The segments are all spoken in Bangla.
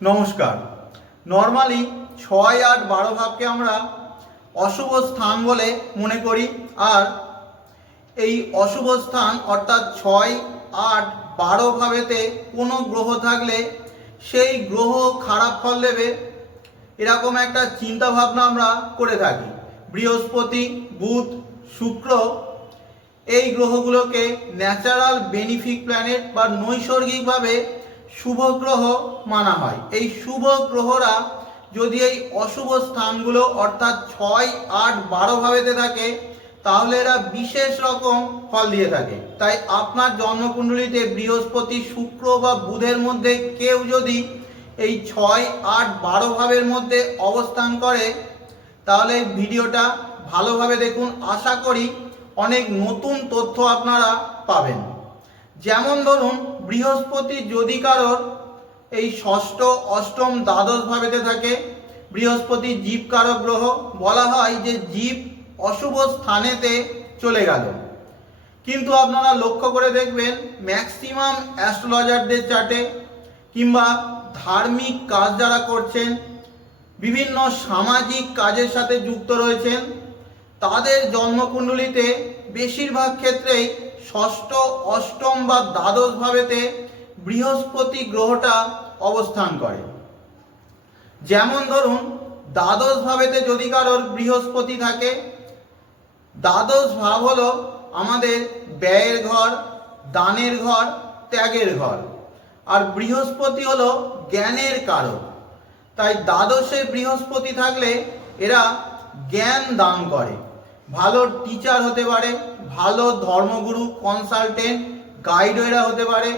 নমস্কার। নর্মালি ছয় আট বারো ভাগকে আমরা অশুভ স্থান বলে মনে করি। আর এই অশুভ স্থান অর্থাৎ ছয় আট বারো ভাবেতে কোনো গ্রহ থাকলে সেই গ্রহ খারাপ ফল দেবে এরকম একটা চিন্তা ভাবনা আমরা করে থাকি। বৃহস্পতি, বুধ, শুক্র এই গ্রহগুলোকে ন্যাচারাল বেনিফিক প্ল্যানেট বা নৈসর্গিকভাবে শুভ গ্রহ মানা হয় এই শুভ গ্রহরা যদি এই অশুভ স্থানগুলো অর্থাৎ ছয়, আট, বারো ভাবেতে থাকে, তাহলে এরা বিশেষ রকম ফল দিয়ে থাকে। তাই আপনার জন্মকুণ্ডলিতে বৃহস্পতি, শুক্র বা বুধের মধ্যে কেউ যদি এই ছয়, আট, বারো ভাবের মধ্যে অবস্থান করে, তাহলে ভিডিওটা ভালোভাবে দেখুন। আশা করি অনেক নতুন তথ্য আপনারা পাবেন। যেমন ধরুন বৃহস্পতি যদি কারোর এই ষষ্ঠ, অষ্টম, দ্বাদশ ভাবেতে থাকে, বৃহস্পতি জীব কারক গ্রহ, বলা হয় যে জীব অশুভ স্থানেতে চলে গেল। কিন্তু আপনারা লক্ষ্য করে দেখবেন, ম্যাক্সিমাম অ্যাস্ট্রোলজারদের চার্টে কিংবা ধার্মিক কাজ যারা করছেন, বিভিন্ন সামাজিক কাজের সাথে যুক্ত রয়েছেন, তাদের জন্মকুণ্ডলিতে বেশিরভাগ ক্ষেত্রেই ষষ্ঠ, অষ্টম বা দ্বাদশ ভাবেতে বৃহস্পতি গ্রহটা অবস্থান করে। যেমন ধরুন, দ্বাদশ ভাবেতে যদি কারোর বৃহস্পতি থাকে, দ্বাদশ ভাব হলো আমাদের ব্যয়ের ঘর, দানের ঘর, ত্যাগের ঘর। আর বৃহস্পতি হলো জ্ঞানের কারক। তাই দ্বাদশে বৃহস্পতি থাকলে এরা জ্ঞান দান করে। ভালো টিচার হতে পারে, ভালো ধর্মগুরু কনসালটেন্ট গাইড এরা হতে পারে।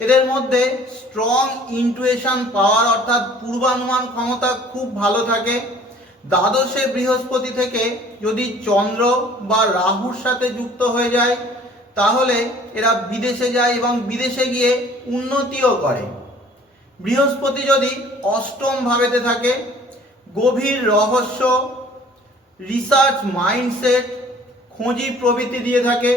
এদের মধ্যে স্ট্রং ইন্টুয়েশন পাওয়ার অর্থাৎ পূর্বানুমান ক্ষমতা খুব ভালো থাকে। দ্বাদশে বৃহস্পতি থেকে যদি চন্দ্র বা রাহুর সাথে যুক্ত হয়ে যায়, তাহলে এরা বিদেশে যায় এবং বিদেশে গিয়ে উন্নতিও করে। বৃহস্পতি যদি অষ্টম ভাবেতে থাকে, গভীর রহস্য রিসার্চ মাইন্ডসেট খোঁজি প্রবৃত্তি দিয়ে থাকে।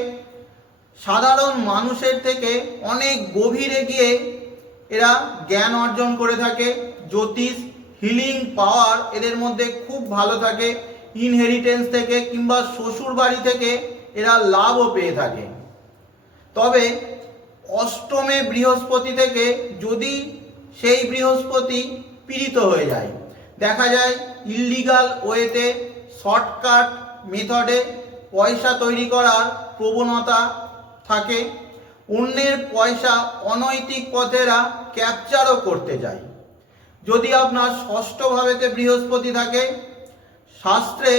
সাধারণ মানুষের থেকে অনেক গভীরে গিয়ে এরা জ্ঞান অর্জন করে থাকে। জ্যোতিষ হিলিং পাওয়ার এদের মধ্যে খুব ভালো থাকে। ইনহেরিটেন্স থেকে কিংবা শ্বশুর বাড়ি থেকে এরা লাভও পেয়ে থাকে। তবে অষ্টমে বৃহস্পতি থেকে যদি সেই বৃহস্পতি পীড়িত হয়ে যায়, দেখা যায় ইল্লিগাল ওয়েতে শর্টকাট মেথডে পয়সা তৈরি করার প্রবণতা থাকে। অন্যের পয়সা অনৈতিক পথেরা ক্যাপচারও করতে যায় যদি আপনার ষষ্ঠ ভাবেতে বৃহস্পতি থাকে, শাস্ত্রে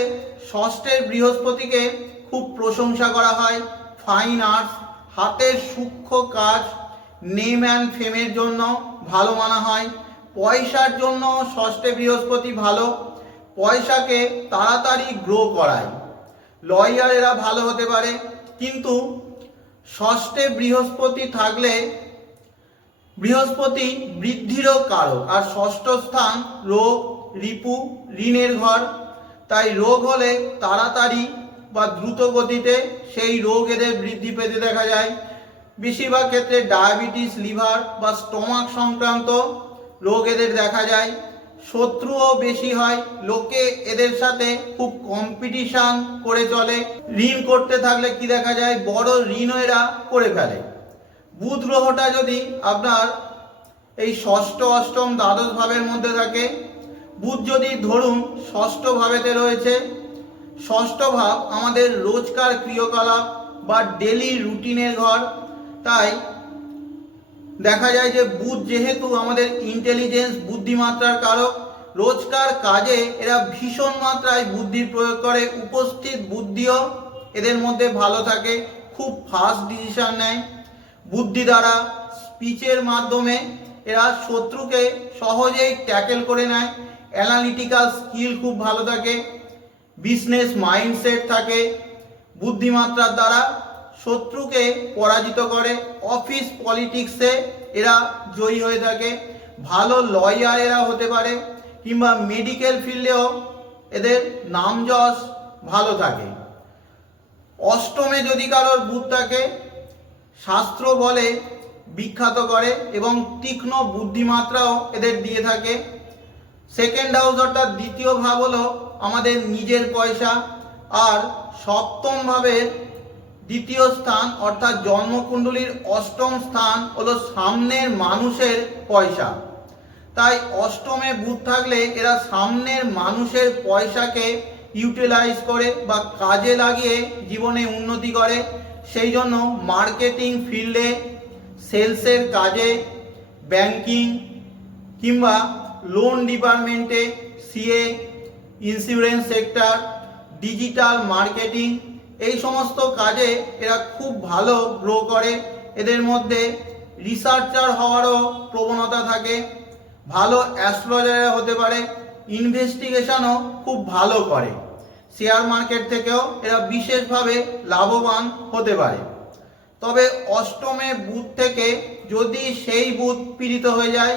ষষ্ঠের বৃহস্পতিকে খুব প্রশংসা করা হয়। ফাইন আর্টস, হাতের সূক্ষ্ম কাজ, নেম অ্যান্ড ফেমের জন্য ভালো মানা হয়। পয়সার জন্য ষষ্ঠে বৃহস্পতি ভালো পয়সাকে তাড়াতাড়ি গ্রো করায়। লয়ারেরা ভালো হতে পারে, কিন্তু ষষ্ঠে বৃহস্পতি থাকলে বৃহস্পতি বৃদ্ধিরও কারক। আর ষষ্ঠ স্থান রোগ, রিপু, ঋণের ঘর। তাই রোগ হলে তাড়াতাড়ি বা দ্রুত গতিতে সেই রোগ এদের বৃদ্ধি পেতে দেখা যায়। বেশিরভাগ ক্ষেত্রে ডায়াবেটিস, লিভার বা স্টমাক সংক্রান্ত রোগ এদের দেখা যায়। শত্রুও বেশি হয়। লোকে এদের সাথে খুব কম্পিটিশন করে চলে। ঋণ করতে থাকলে কি দেখা যায়? বড় ঋণও এরা করে ফেলে। বুধ গ্রহটা যদি আপনার এই ষষ্ঠ, অষ্টম, দ্বাদশ ভাবের মধ্যে থাকে, বুধ যদি ধরুন ষষ্ঠ ভাবেতে রয়েছে, ষষ্ঠ ভাব আমাদের রোজকার ক্রিয়কলাপ বা ডেলি রুটিনের ঘর। তাই দেখা যায় যে বুধ যেহেতু আমাদের ইন্টেলিজেন্স বুদ্ধিমাত্রার কারক, রোজকার কাজে এরা ভীষণ মাত্রায় বুদ্ধির প্রয়োগ করে, উপস্থিত বুদ্ধিও এদের মধ্যে ভালো থাকে, খুব ফাস্ট ডিসিশন নেয়। বুদ্ধি দ্বারা স্পিচের মাধ্যমে এরা শত্রুকে সহজেই ট্যাকেল করে নেয় অ্যানালিটিক্যাল স্কিল খুব ভালো থাকে বিজনেস মাইন্ডসেট থাকে, বুদ্ধিমাত্রার দ্বারা শত্রুকে পরাজিত করে অফিস পলিটিক্সে এরা জয়ী হয়ে থাকে। ভালো লয়ার এরা হতে পারে, কিংবা মেডিকেল ফিল্ডেও এদের নাম যশ ভালো থাকে। অষ্টমে যদি কারোর বুধ থাকে, শাস্ত্র বলে, বিখ্যাত করে এবং তীক্ষ্ণ বুদ্ধিমাত্রাও এদের দিয়ে থাকে। সেকেন্ড হাউস অর্থাৎ দ্বিতীয় ভাব হলো আমাদের নিজের পয়সা, আর সপ্তম ভাবের দ্বিতীয় স্থান, অর্থাৎ জন্মকুণ্ডলীর অষ্টম স্থান হলো সামনের মানুষের পয়সা। তাই অষ্টমে বুধ থাকলে এরা সামনের মানুষের পয়সাকে ইউটিলাইজ করে বা কাজে লাগিয়ে জীবনে উন্নতি করে। সেই জন্য মার্কেটিং ফিল্ডে সেলসের কাজে ব্যাংকিং কিংবা লোন ডিপার্টমেন্টে CA insurance sector digital marketing এই সমস্ত কাজে এরা খুব ভালো গ্রো করে। এদের মধ্যে রিসার্চার হওয়ারও প্রবণতা থাকে। ভালো অ্যাস্ট্রোলজার হতে পারে ইনভেস্টিগেশনও খুব ভালো করে। শেয়ার মার্কেট থেকেও এরা বিশেষভাবে লাভবান হতে পারে। তবে অষ্টমে বুধ থেকে যদি সেই বুধ পীড়িত হয়ে যায়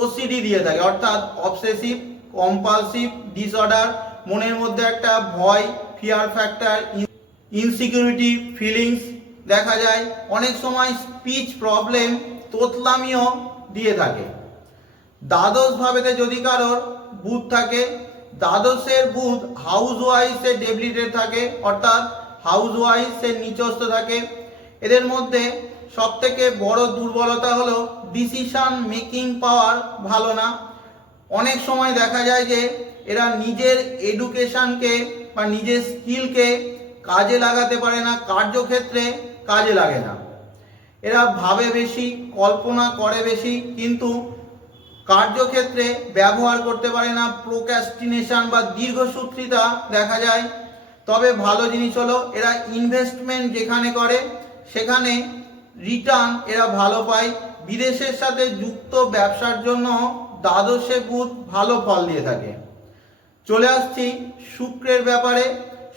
ওসিডি দিয়ে থাকে, অর্থাৎ অবসেসিভ কম্পালসিভ ডিসঅর্ডার মনের মধ্যে একটা ভয় ফিয়ার ফ্যাক্টর ইনসিকিউরিটি ফিলিংস দেখা যায়, অনেক সময় স্পিচ প্রবলেম তোতলামিও দিয়ে থাকে। দ্বাদশ ভাবেতে যদি কারোর বুধ থাকে, দ্বাদশের বুধ হাউস ওয়াইসে ডেবিলিটেড থাকে, অর্থাৎ হাউস ওয়াইসের নিচস্থ থাকে। এদের মধ্যে সব থেকে বড় দুর্বলতা হলো ডিসিশন মেকিং পাওয়ার ভালো না। অনেক সময় দেখা যায় যে, এরা নিজের এডুকেশনকে বা নিজের স্কিলকে কাজে লাগাতে পারে না, কার্যক্ষেত্রে কাজে লাগে না। এরা ভাবে বেশি, কল্পনা করে বেশি, কিন্তু কার্যক্ষেত্রে ব্যবহার করতে পারে না। প্রোক্যাস্টিনেশন বা দীর্ঘসূত্রিতা দেখা যায়। তবে ভালো জিনিস হলো, এরা ইনভেস্টমেন্ট যেখানে করে, সেখানে রিটার্ন এরা ভালো পায়। বিদেশের সাথে যুক্ত ব্যবসার জন্য দ্বাদশে বুধ ভালো ফল দিয়ে থাকে। চলে আসছি শুক্রের ব্যাপারে।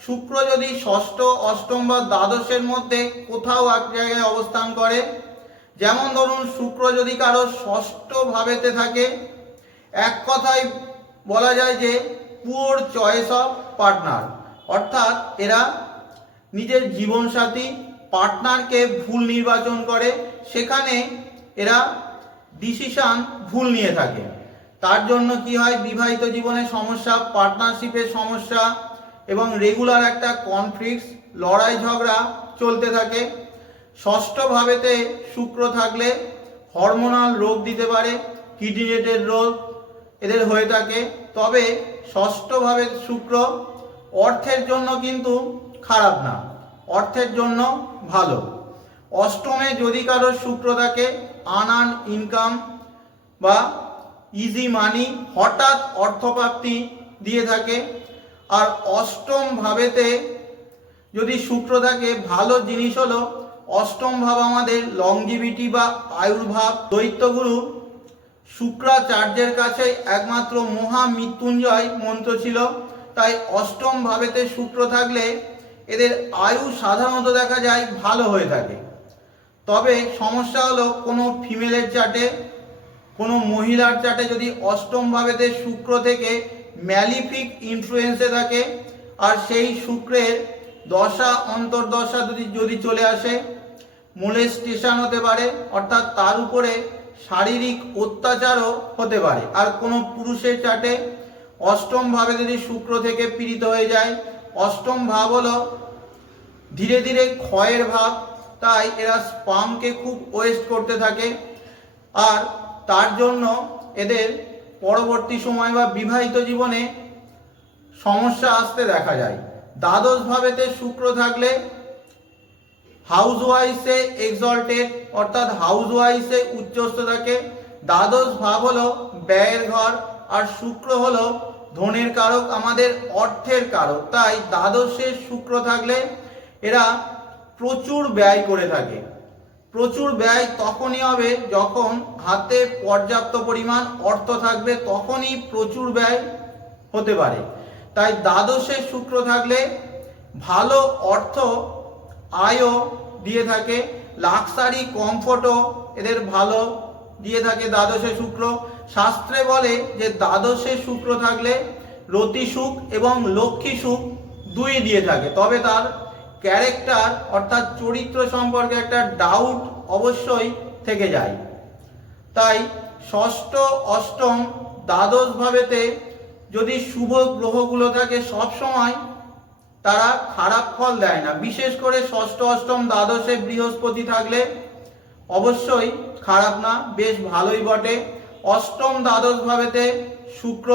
শুক্র যদি ষষ্ঠ, অষ্টম বা দ্বাদশের মধ্যে কোথাও এক জায়গায় অবস্থান করে, যেমন ধরুন শুক্র যদি কারও ষষ্ঠ ভাবেতে থাকে, এক কথায় বলা যায় যে পুওর চয়েস অফ পার্টনার, অর্থাৎ এরা নিজের জীবনসাথী, পার্টনারকে ভুল নির্বাচন করে, সেখানে এরা ডিসিশন ভুল নিয়ে থাকে। তার জন্য কি হয়? বিবাহিত জীবনে সমস্যা, পার্টনারশিপের সমস্যা এবং রেগুলার একটা কনফ্লিক্ট লড়াই ঝগড়া চলতে থাকে। ষষ্ঠ ভাবেতে শুক্র থাকলে হরমোনাল রোগ দিতে পারে কিডনি রিলেটেড রোগ এদের হয়ে থাকে। তবে ষষ্ঠ ভাবে শুক্র অর্থের জন্য কিন্তু খারাপ না, অর্থের জন্য ভালো। অষ্টমে যদি কারও শুক্র থাকে আনান ইনকাম বা ইজি মানি হঠাৎ অর্থপ্রাপ্তি দিয়ে থাকে আর অষ্টম ভাবেতে যদি শুক্র থাকে, ভালো জিনিস হলো অষ্টম ভাব আমাদের লংজিভিটি বা আয়ুর্ভাব। দৈত্যগুরু শুক্রাচার্যের কাছে একমাত্র মহা মৃত্যুঞ্জয় মন্ত্র ছিল। তাই অষ্টম ভাবেতে শুক্র থাকলে এদের আয়ু সাধারণত দেখা যায় ভালো হয়ে থাকে। তবে সমস্যা হলো কোনো ফিমেলের চাটে কোনো মহিলার চাটে যদি অষ্টম ভাবেতে শুক্র থেকে ম্যালিফিক ইনফ্লুয়েন্সে থাকে, আর সেই শুক্রের দশা অন্তর্দশা যদি যদি চলে আসে মোলেস্টেশন হতে পারে, অর্থাৎ তার উপরে শারীরিক অত্যাচারও হতে পারে। আর কোনো পুরুষের চাটে অষ্টম ভাবে যদি শুক্র থেকে পীড়িত হয়ে যায়, অষ্টম ভাব হলো ধীরে ধীরে ক্ষয়ের ভাব, তাই এরা স্পামকে খুব ওয়েস্ট করতে থাকে। আর তার জন্য এদের পরবর্তী সময় বা বিবাহিত জীবনে সমস্যা আসতে দেখা যায়। দ্বাদশ ভাবেতে শুক্র থাকলে হাউস ওয়াইসে এক্সল্টেড, অর্থাৎ হাউস ওয়াইসে উচ্চস্থ থাকে। দ্বাদশ ভাব হলো ব্যয়ের ঘর, আর শুক্র হলো ধনের কারক, আমাদের অর্থের কারক। তাই দ্বাদশে শুক্র থাকলে এরা প্রচুর ব্যয় করে থাকে। প্রচুর ব্যয় তখনই হবে যখন হাতে পর্যাপ্ত পরিমাণ অর্থ থাকবে, তখনই প্রচুর ব্যয় হতে পারে। তাই দ্বাদশে শুক্র থাকলে ভালো অর্থ আয়ও দিয়ে থাকে লাক্সারি কমফোর্টও এদের ভালো দিয়ে থাকে দ্বাদশে শুক্র। শাস্ত্রে বলে যে দ্বাদশে শুক্র থাকলে রতি সুখ এবং লক্ষ্মী সুখ দুই দিয়ে থাকে, তবে তার ক্যারেক্টার অর্থাৎ চরিত্র সম্পর্কে একটা ডাউট অবশ্যই থেকে যায়। তাই ষষ্ঠ, অষ্টম দ্বাদশ ভাবেতে যদি শুভ গ্রহগুলো থাকে সব সময় তারা খারাপ ফল দেয় না। বিশেষ করে ষষ্ঠ, অষ্টম দ্বাদশে বৃহস্পতি থাকলে অবশ্যই খারাপ না, বেশ ভালোই বটে। অষ্টম দ্বাদশ ভাবেতে শুক্র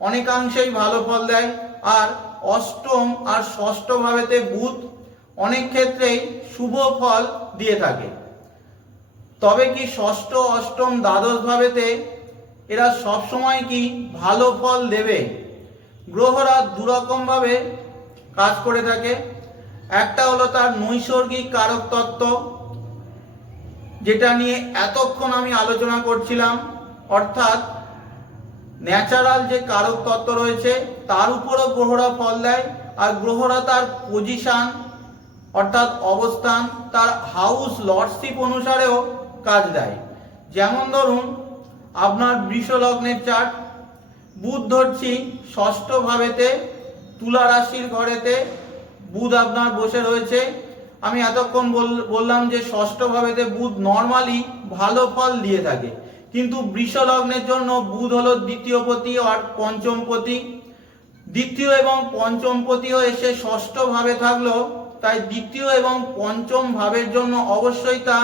অনেকাংশেই ভালো ফল দেয়। আর অষ্টম আর ষষ্ঠ ভাবেতে বুধ অনেক ক্ষেত্রেই শুভ ফল দিয়ে থাকে। তবে কি ষষ্ঠ, অষ্টম দ্বাদশ ভাবেতে এরা সব সময় কি ভালো ফল দেবে? গ্রহরা দুরকমভাবে কাজ করে থাকে। একটা হলো তার নৈসর্গিক কারক তত্ত্ব, যেটা নিয়ে এতক্ষণ আমি আলোচনা করছিলাম, অর্থাৎ ন্যাচারাল যে কারক তত্ত্ব রয়েছে, তার উপরও গ্রহরা ফল দেয়, আর গ্রহরা তার পজিশন অর্থাৎ অবস্থান, তার হাউস লর্ডশিপ অনুসারেও কাজ দেয়। যেমন ধরুন, আপনার বৃষ চার্ট বুধ ধরছি ষষ্ঠ ভাবেতে, তুলা রাশির ঘরেতে, বুধ আপনার বসে রয়েছে। আমি এতক্ষণ বল- বললাম যে ষষ্ঠ ভাবেতে বুধ নর্মালি ভালো ফল দিয়ে থাকে। কিন্তু বৃষ লগ্নের জন্য বুধ হলো দ্বিতীয় পতি আর পঞ্চম পতি। দ্বিতীয় এবং পঞ্চম পতিও এসে ষষ্ঠ ভাবে থাকল, তাই দ্বিতীয় এবং পঞ্চম ভাবের জন্য অবশ্যই তা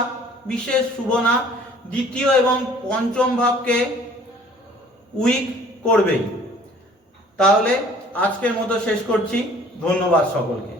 বিশেষ শুভ না। দ্বিতীয় এবং পঞ্চম ভাবকে উইক করবেই। তাহলে আজকের মতো শেষ করছি। ধন্যবাদ সকলকে।